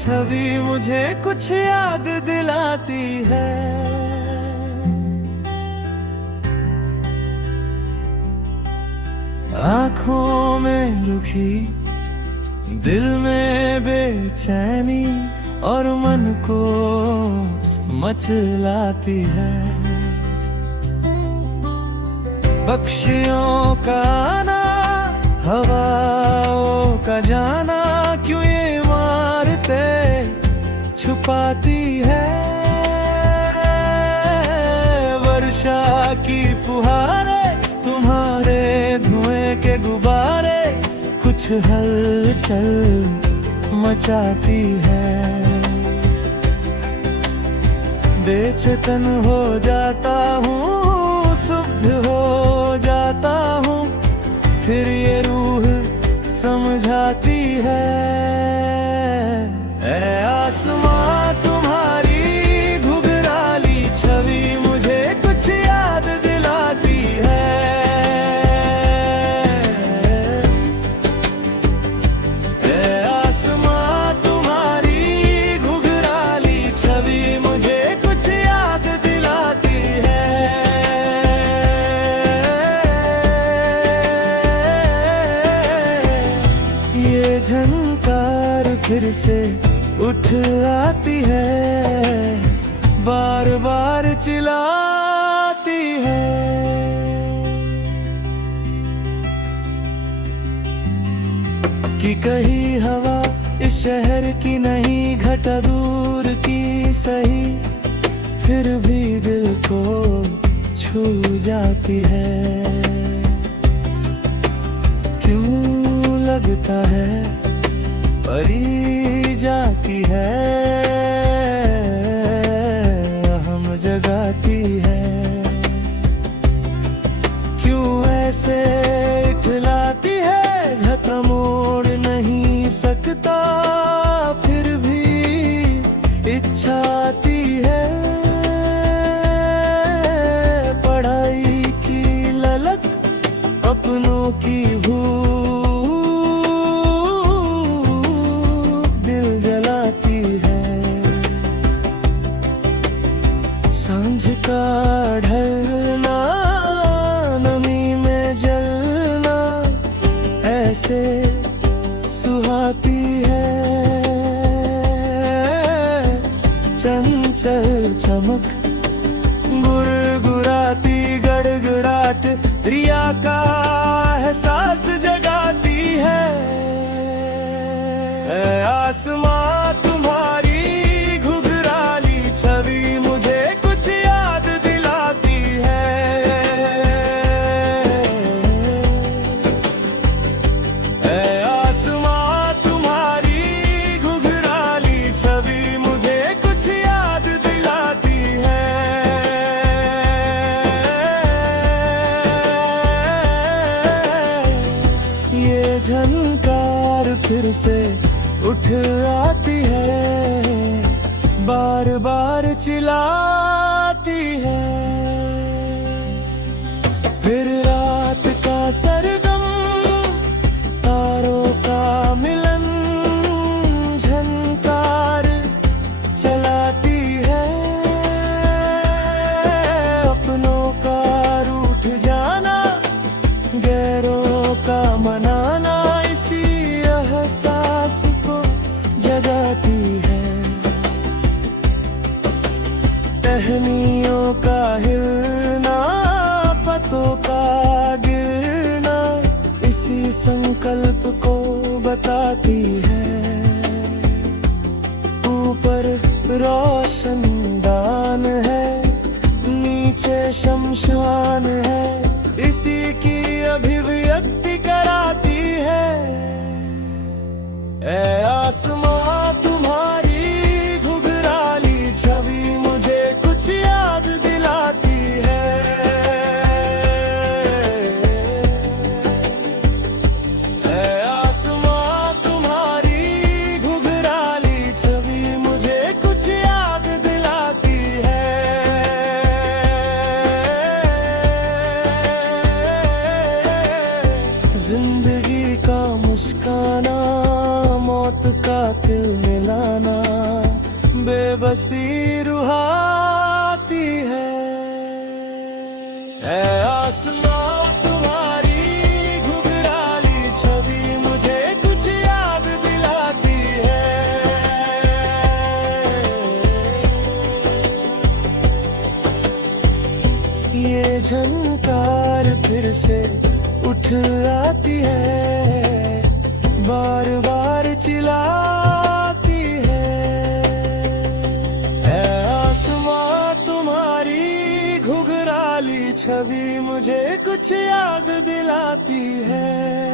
छवि मुझे कुछ याद दिलाती है। आंखों में रुखी, दिल में बेचैनी और मन को मचलाती है। पक्षियों का आना, हवाओं का जाना, क्यों ये मारते छुपाती है। वर्षा की फुहारें, तुम्हारे धुएं के गुब्बारे, कुछ हलचल मचाती है। बेचैन हो जाता हूँ, स्तब्ध हो जाता हूँ, फिर ये रूह समझाती है। ऐ आसमां तुम्हारी घुघराली छवि मुझे कुछ याद दिलाती है। ऐ आसमां तुम्हारी घुघराली छवि मुझे कुछ याद दिलाती है। ये झनकार फिर से उठ आती है, बार बार चिल्लाती है। कि कहीं हवा इस शहर की नहीं, घटा दूर की सही, फिर भी दिल को छू जाती है। क्यों लगता है परी जाती है, हम जगाती है। क्यों ऐसे इठलाती है, घटा मोड़ नहीं सकता, फिर भी इच्छा आती है। पढ़ाई की ललक, अपनों की भूख, सांझ का ढलना, नमी में जलना, ऐसे सुहाती है। चंचल चमक, गुरगुराती गड़गड़ाहट, रिया का एहसास जगाती है। ऐ आसमां तुम्हारी घुघराली छवि मुझे कुछ याद दिलाती है। ऐ आसमां तुम्हारी घुघराली छवि मुझे कुछ याद दिलाती है। ये झनकार फिर से उठ आती है, बार बार चिल्लाती है। फिर रात का सरगम, तारों का मिलन, झनकार चलाती है। अपनों का रूठ जाना, गैरों का मनाना, इसी एहसास को जगाती है। टहनियों का हिलना, पत्तों का गिरना, इसी संकल्प को बताती है। ऊपर रोशनदान है, नीचे शमशान है, इसी की अभिव्यक्ति कराती है। ऐ आसमां तुम्हारी घुघराली छवि मुझे कुछ याद दिलाती है। ऐ आसमां तुम्हारी घुघराली छवि मुझे कुछ याद दिलाती है। बसी रुहाती है। ऐ आसमां तुम्हारी घुघराली छवि मुझे कुछ याद दिलाती है। ये झनकार फिर से उठ आती है, बार बार चिल्लाती है। ऐ आसमां तुम्हारी घुघराली छवि मुझे कुछ याद दिलाती है।